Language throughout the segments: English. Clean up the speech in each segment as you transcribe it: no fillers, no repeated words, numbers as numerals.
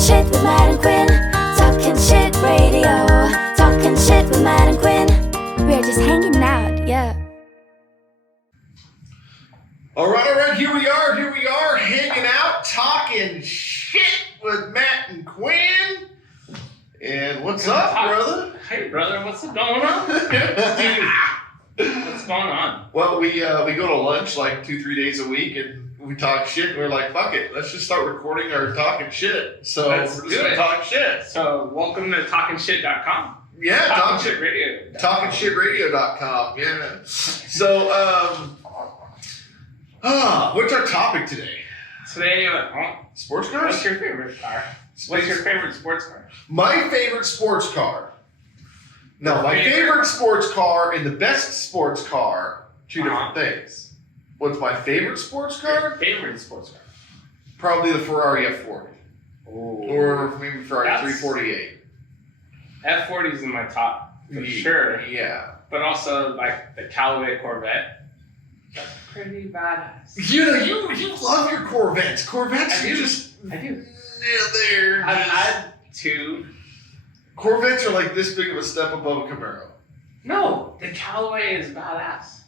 shit with Matt and Quinn. Talking shit radio. Talking shit with Matt and Quinn. We're just hanging out, yeah. All right, here we are, hanging out, talking shit with Matt and Quinn. And what's up, brother? Hey, brother, what's going on? Dude, what's going on? Well, we go to lunch like 2-3 days a week, and we talk shit, and we're like, fuck it, let's just start recording our talking shit. So Let's we're do just gonna it. talk shit. So, welcome to TalkingShit.com. Yeah, Talking Shit Radio. TalkingShitRadio.com, yeah. So, what's our topic today? Today, Sports cars? what's your favorite car? What's your favorite sports car? My favorite sports car. No, my favorite sports car and the best sports car, two different things. What's my favorite sports car? Your favorite sports car? Probably the Ferrari F40. Oh. Or maybe Ferrari 348. F40's in my top, for sure. Yeah. But also, like, the Callaway Corvette. That's pretty badass. You know, you love your Corvettes. Corvettes, I do. They're I've just... had two. Corvettes are like this big of a step above a Camaro. No, the Callaway is badass.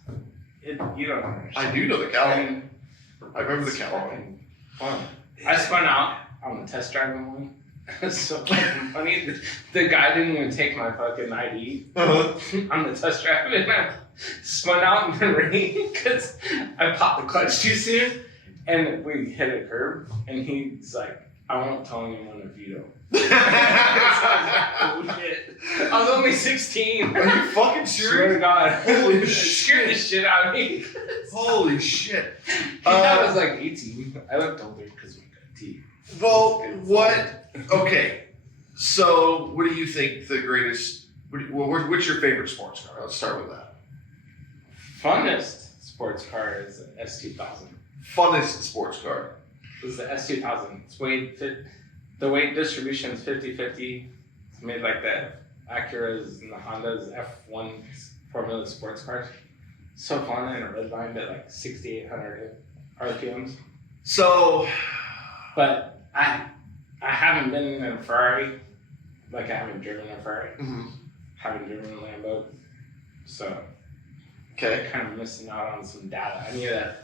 You don't understand. I do know the Callaway. And I remember the it's Callaway. fucking fun. I spun out on the test driving one. It's so fucking funny. The guy didn't even take my fucking ID on the test drive, and I spun out in the rain because I popped the clutch too soon, and we hit a curb, and he's like, "I won't tell anyone if you don't." I was like, oh shit. I was only 16. Are you fucking Swear to serious? God. Holy It scared the shit. shit out of me. Holy shit. I was like 18. I looked older because we got teeth. Well, what? Okay. So, what do you think the greatest? What's your favorite sports car? Let's start with that. Funnest sports car is the S2000. Funnest sports car. This is the S2000. The weight distribution is 50-50. It's made like the Acuras and the Hondas F1 Formula sports cars. So fun in a red line at like 6,800 RPMs. So, But I haven't been in a Ferrari. Like I haven't driven a Ferrari. Haven't driven a Lambo. So okay. kind of missing out on some data. I need to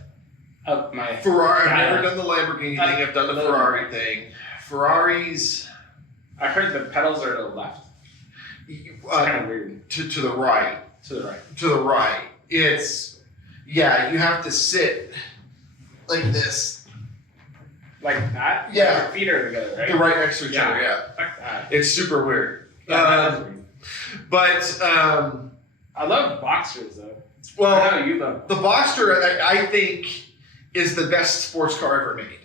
up my Ferrari. I've data. never done the Lamborghini thing. I've done the Ferrari thing. Ferraris. I heard the pedals are to the left. It's kind of weird. To the right. To the right. To the right. It's, yeah, you have to sit like this. Like that? Yeah. Like your feet are together, right? They're right next to each other, yeah. Fuck that. It's super weird. Yeah, that is weird. But, I love boxers though. well, I know you love the Boxster, I think, is the best sports car ever made.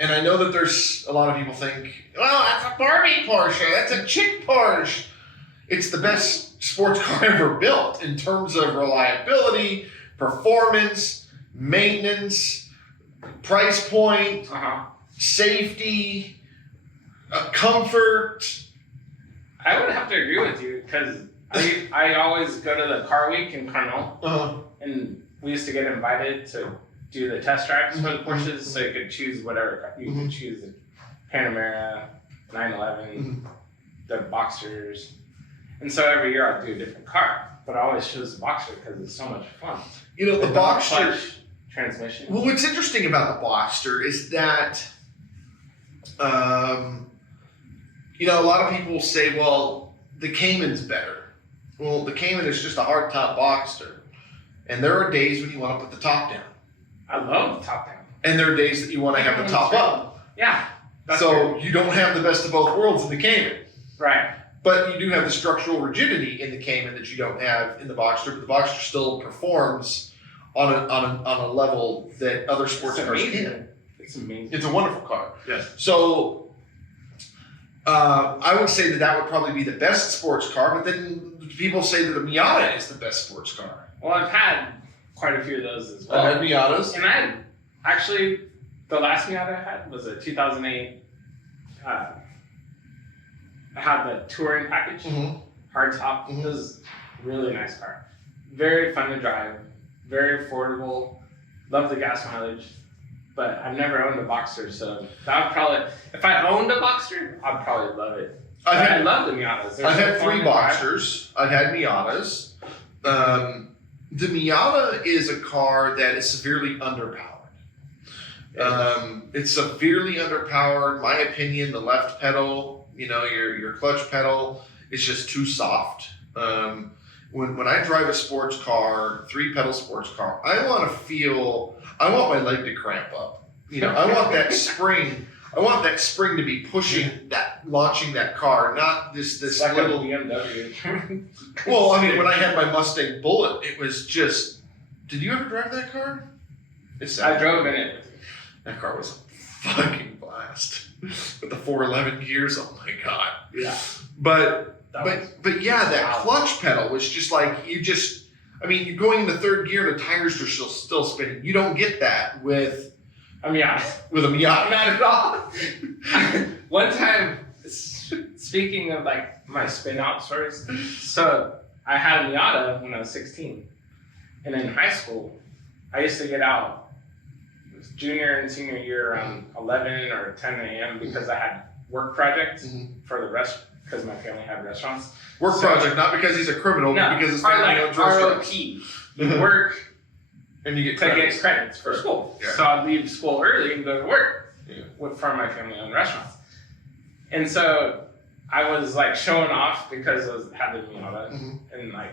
And I know that there's a lot of people think, well, that's a Barbie Porsche, that's a chick Porsche. It's the best sports car ever built in terms of reliability, performance, maintenance, price point, safety, comfort. I would have to agree with you because I always go to the car week in Carnot, and we used to get invited to do the test drives for the Porsches, so you could choose whatever car. You could choose the Panamera, 911, the Boxsters, and so every year I'd do a different car. But I always chose the Boxster because it's so much fun. You know, the Boxster. Clutch transmission. Well, what's interesting about the Boxster is that, you know, a lot of people say, well, the Cayman's better. Well, the Cayman is just a hardtop Boxster. And there are days when you want to put the top down. I love the top down. And there are days that you want to have the top up. Yeah. So you don't have the best of both worlds in the Cayman. Right. But you do have the structural rigidity in the Cayman that you don't have in the Boxster. But the Boxster still performs on a level that other sports cars can't. It's amazing. It's a wonderful car. Yes. So I would say that would probably be the best sports car. But then people say that a Miata is the best sports car. Well, I've had quite a few of those as well. I had Miatas. And I actually, the last Miata I had was a 2008. I had the touring package, hard top. It was a really nice car. Very fun to drive, very affordable. Love the gas mileage. but I've never owned a Boxster, so that would probably, if I owned a Boxster, I'd probably love it. I love the Miatas. I've had 3 Boxsters. I've had Miatas. The Miata is a car that is severely underpowered. It's severely underpowered. In my opinion, the left pedal, your clutch pedal is just too soft. When I drive a sports car, 3-pedal sports car, I want my leg to cramp up. I want that spring. I want that spring to be launching that car, not this like little BMW. Well, I mean, when I had my Mustang Bullet, it was just. Did you ever drive that car? I drove in it. That car was a fucking blast with the 411 gears. Oh my god. Yeah. But yeah, that clutch pedal was just like you're going into 3rd gear and the tires are still spinning. You don't get that with a Miata. With a Miata. Not at all. One time, speaking of like my spin out stories, so I had a Miata when I was 16, and in high school, I used to get out. It was junior and senior year around 11 or 10 a.m. because I had work projects for the rest. Because my family had restaurants. Work project, not because he's a criminal, but because his family owns restaurants. You work and you get credits for school. Yeah. So I'd leave school early and go to work for my family owned restaurants. And so I was like showing off because I was having Miata. And like,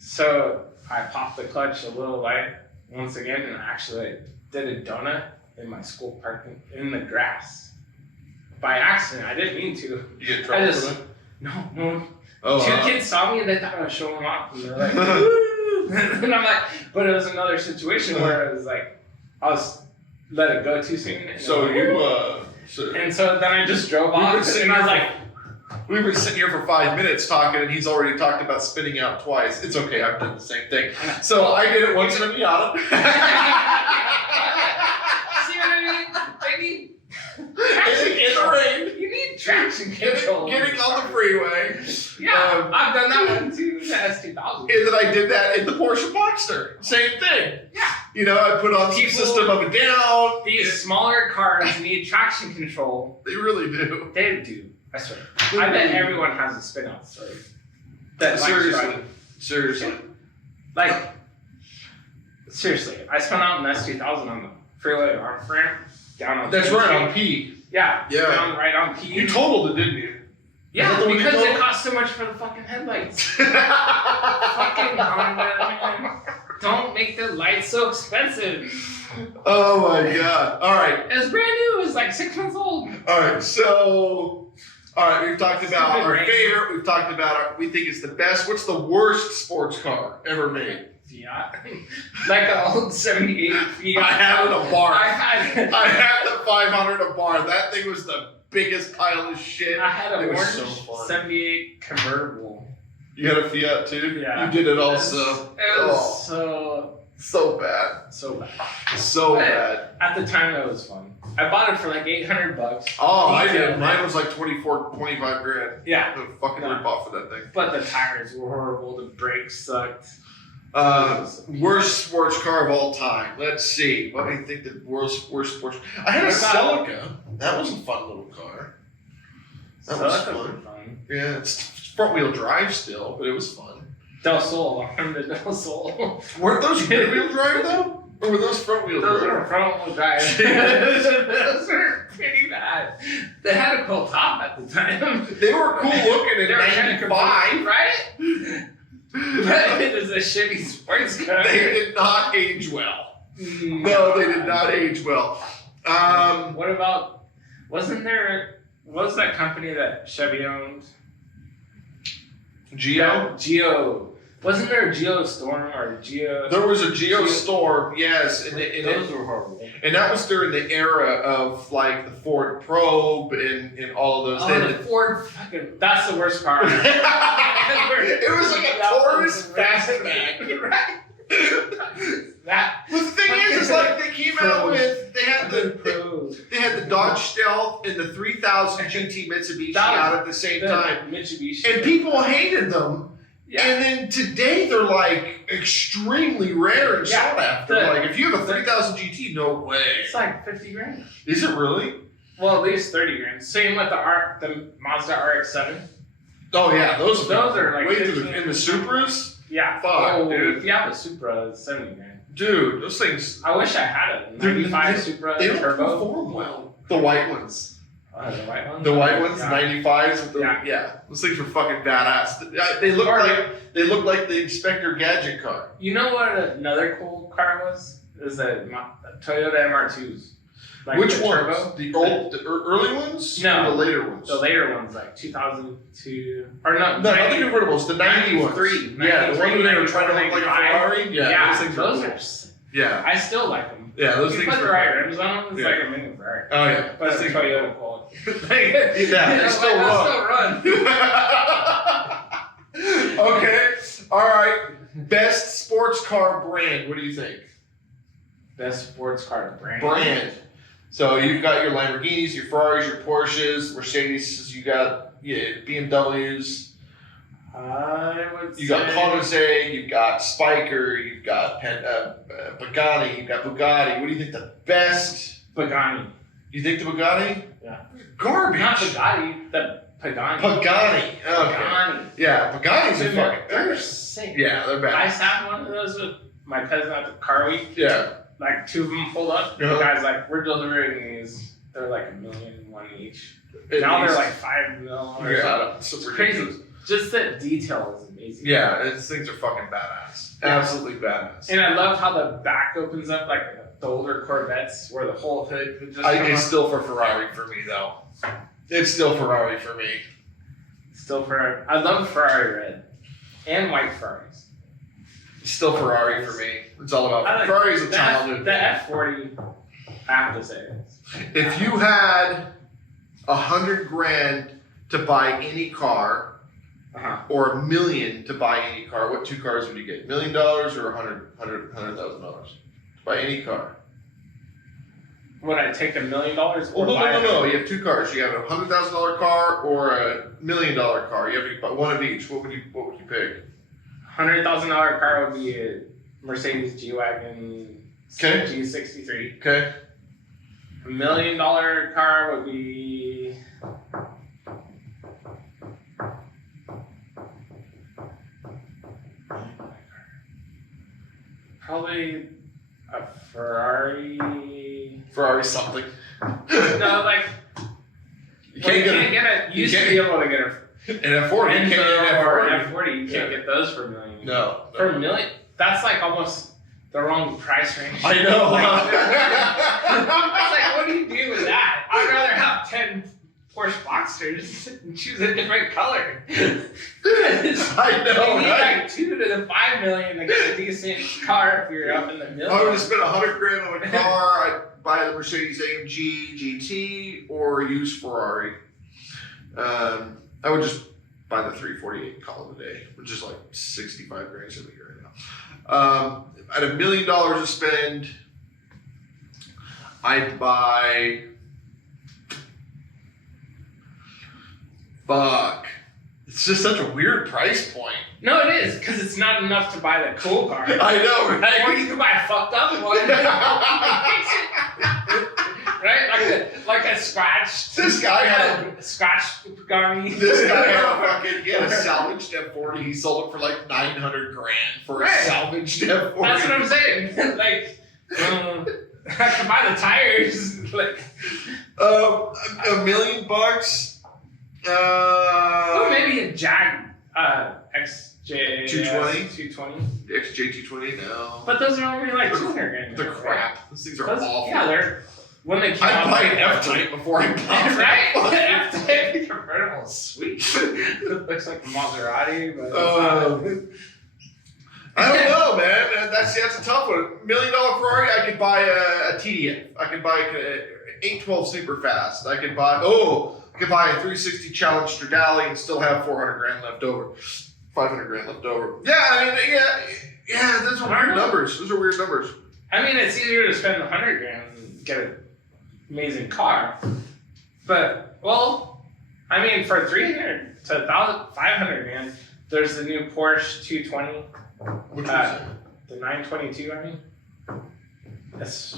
so I popped the clutch a little light once again and actually did a donut in my school parking in the grass. By accident, I didn't mean to. You get trouble for that? No. Oh, 2 kids saw me and they thought I was showing off. And they're like, woo! And I'm like, but it was another situation where it was like, I was let it go too soon. And so then I just drove off and I was like, we were sitting here for 5 minutes talking and he's already talked about spinning out twice. It's okay, I've done the same thing. So I did it once in a Miata. See what I mean? I need in the rain. You need traction control. Getting on the freeway. Yeah, I've done that one too, the S2000. And then I did that in the Porsche Boxster. Same thing. Yeah. I put on the system up and down. These smaller cars need traction control. They really do. They do. I swear. I bet everyone has a spin out story. Seriously. Like, seriously. I spun out an S2000 on the freeway arm ramp. Down on That's right, on P. Yeah. Down right on P. You totaled it, didn't you? Yeah, because it cost so much for the fucking headlights. Fucking Honda, man. Don't make the lights so expensive. Oh my god. Alright. It was brand new, it was like 6 months old. Alright, we've talked about our favorite, we've talked about we think it's the best. What's the worst sports car ever made? Fiat. Like an old 78 Fiat. I had it a bar. I had the 500 a bar. That thing was the biggest pile of shit. I had a orange so fun. 78 convertible. You had a Fiat too? Yeah. You did it also. It was so bad. So bad. At the time, it was fun. I bought it for like $800. Oh, I did. Mine was like 25 grand. Yeah. I fucking rip off for that thing. But the tires were horrible. The brakes sucked. Worst sports car of all time. Let's see. What do you think the worst sports? I had a Celica. That was a fun little car. That was fun. Yeah, it's front wheel drive still, but it was fun. Del Sol. I remember the Del Sol. Weren't those rear wheel drive though? Or were those front wheel drive? Those were front wheel drive. Those were pretty bad. They had a cool top at the time. They were cool looking in '95, right? But it was a shitty sports car. They did not age well. No, they did not age well. What about, what was that company that Chevy owned? Geo? Wasn't there a Geo Storm or a Geo? There was a Geo Storm, yes. Those were horrible. And that was during the era of like the Ford Probe and all of those. The Ford fucking, that's the worst car. It was like a Taurus fastback. Right? Well, the thing is like they came out with they had the Dodge Stealth and the 3000 GT Mitsubishi out at the same time. Mitsubishi. And people hated them. Yeah. And then today they're like extremely rare and sought after. Like if you have a 3000 GT, no way. It's like 50 grand. Is it really? Well, at least 30 grand. Same with the Mazda RX-7. Oh yeah, those are like way 15 in the Supras. Yeah. Fuck, dude. If you have a Supra, it's 70 grand. Dude, those things. I wish I had a 95 Supra They don't turbo. perform well. The white ones. The white ones. The white ones, Yeah. 95s with the those things were fucking badass. They look like the Inspector Gadget car. You know what another cool car was? Is that Toyota MR2s. Like Which the ones? turbo? The early ones? No. Or the later ones? The later ones, like 2002 or no, No, not the convertibles. The 90 ones. 93. Yeah, the one where they were trying to look like a 95. Ferrari. Yeah, those things are those cool. are. Yeah. I still like them. Yeah, those If you things put are the right fun. rims on them, it's Yeah. like a mini Ferrari. Oh yeah. But Those it's things are Toyota quality. Yeah, they still run. Okay. All right. Best sports car brand. What do you think? Best sports car brand. Brand. So you've got your Lamborghinis, your Ferraris, your Porsches, Mercedes. You got BMWs. I would You got say- Colosset. You've got Spiker. You've got Pagani. You've got Bugatti. What do you think the best? Pagani. You think the Bugatti? Yeah. Garbage. Not Bugatti, the Pagani. Pagani. Okay. Pagani. Yeah, Pagani's a fucking. They're sick. Yeah, they're I bad. sat one of those with my cousin at the car week. Yeah. Like 2 of them pulled up. Uh-huh. The guy's like, we're delivering these. They're like $1 million one each. At Now least. they're like $5 million. Or Yeah, something. it's It's crazy. Just the detail is amazing. Yeah, these things are fucking badass. Yeah. Absolutely badass. And I love how the back opens up like the older Corvettes where the whole hood would just come It's up. still for Ferrari for me though. It's still Ferrari for me. Still Ferrari. I love Ferrari red. And white Ferraris. It's still Ferrari for me. It's all about I like Ferrari's a the childhood. The F40, I have to say. If you had $100,000 to buy any car, Uh-huh. or $1 million to buy any car, what 2 cars would you get? $1 million or $100,000 to buy any car? Would I take $1 million or Well, buy no. You have 2 cars. You have a $100,000 car or a $1 million car. You have to buy one of each. What would you pick? $100,000 car would be a Mercedes G-Wagon Okay. G63. Okay. $1 million car would be probably a Ferrari. Ferrari something. No, like You well, you can't can't get get it. You used you to be able to get an F40. You can't get an or F40. an F40. You can't get those for $1 million. No. For $1 million, that's like almost the wrong price range. I know. It's like, what do you do with that? I'd rather have 10 Porsche Boxsters and choose a different color. I know, You need right? like $2 to $5 million to get a decent car if you're up in the If middle. I would have spent $100,000 on a car, I'd buy the Mercedes AMG GT or use Ferrari. I would just buy the 348 call it a day, which is like $65,000 a year right now. I had $1 million to spend. I'd buy. Fuck. It's just such a weird price point. No, it is, because it's not enough to buy the cool car. I know, Or right? you can buy a fucked up one. Right? Like a scratched. This guy had a scratched Pagani. This guy he had a salvaged F40. He sold it for like $900,000 for Right. a salvaged F40. That's what I'm saying. Like, I can buy the tires. Like, $1 million. oh, maybe a Jag XJ 220? 220. XJ220. No. But those are only like $200,000. The crap. Those things are Those- awful. Yeah, they're when they came I'd out. buy an F-Type before I buy Right? an F-Type convertible is sweet. It looks like a Maserati, but it's not. I don't know, man. That's a tough one. $1 million Ferrari, I could buy a TDF. I could buy a 812 super fast. I could buy a 360 Challenge Stradale and still have $400,000 left over. $500,000 left over. Yeah, I mean, yeah. Those are weird numbers. Those are weird numbers. I mean, it's easier to spend $100,000 and get an amazing car. But, well, I mean, for $300,000 to $500,000, There's the new Porsche 220. Which was The 922, I mean. That's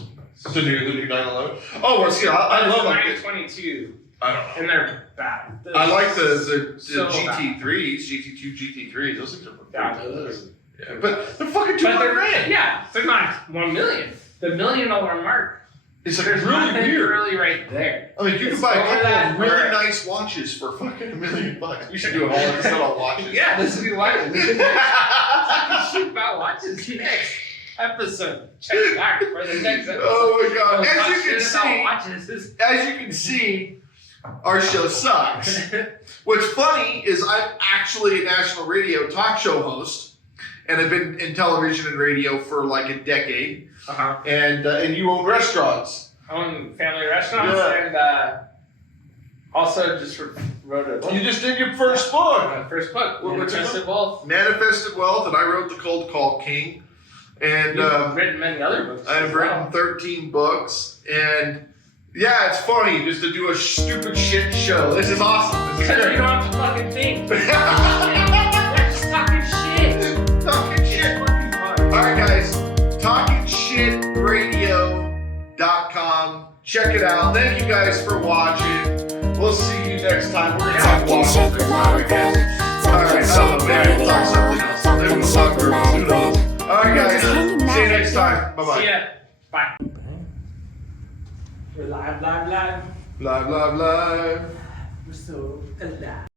the new 911. Oh, well, see, I love the like 922, I don't know. and they're bad. I like the So GT3s, GT2, GT3s. Those things are Yeah, pretty those good. Yeah, but they're fucking 200 grand. Yeah, they're not 1 million. The $1 million mark. It's like There's really nothing weird. really right there. I mean, you It's can buy a over couple that of really or- nice watches for fucking $1 million. We should do a whole episode on watches. Yeah, this is watches. We can shoot about watches next episode. Check back for the next episode. Oh my god! We'll talk As shit about watches. you can see, our show sucks. What's funny is I'm actually a national radio talk show host, and I've been in television and radio for like a decade. Uh-huh. And you own restaurants. I own family restaurants and also just wrote a book. You just did your first book, My first book, What's it Manifested Wealth. Manifested Wealth, and I wrote The Cold Call King. And You've written many other books. I've as written well. 13 books, and yeah, it's funny just to do a stupid shit show. This is awesome. This is Because you great. don't have to fucking think. They're just talking shit. Talking shit. Fucking fun. All right, guys. TalkingShitRadio.com. Check it out. Thank you guys for watching. We'll see you next time. We're gonna talk Talking waffles shit next with time, I Matt guess. and All right, I don't know, man. We'll talk something else. Maybe Talking we'll shit talk with for Matt who knows. and All right, guys. We're just hanging See you out. next time. Bye bye. See ya. Bye. We're live. Live, live, live. We're so alive.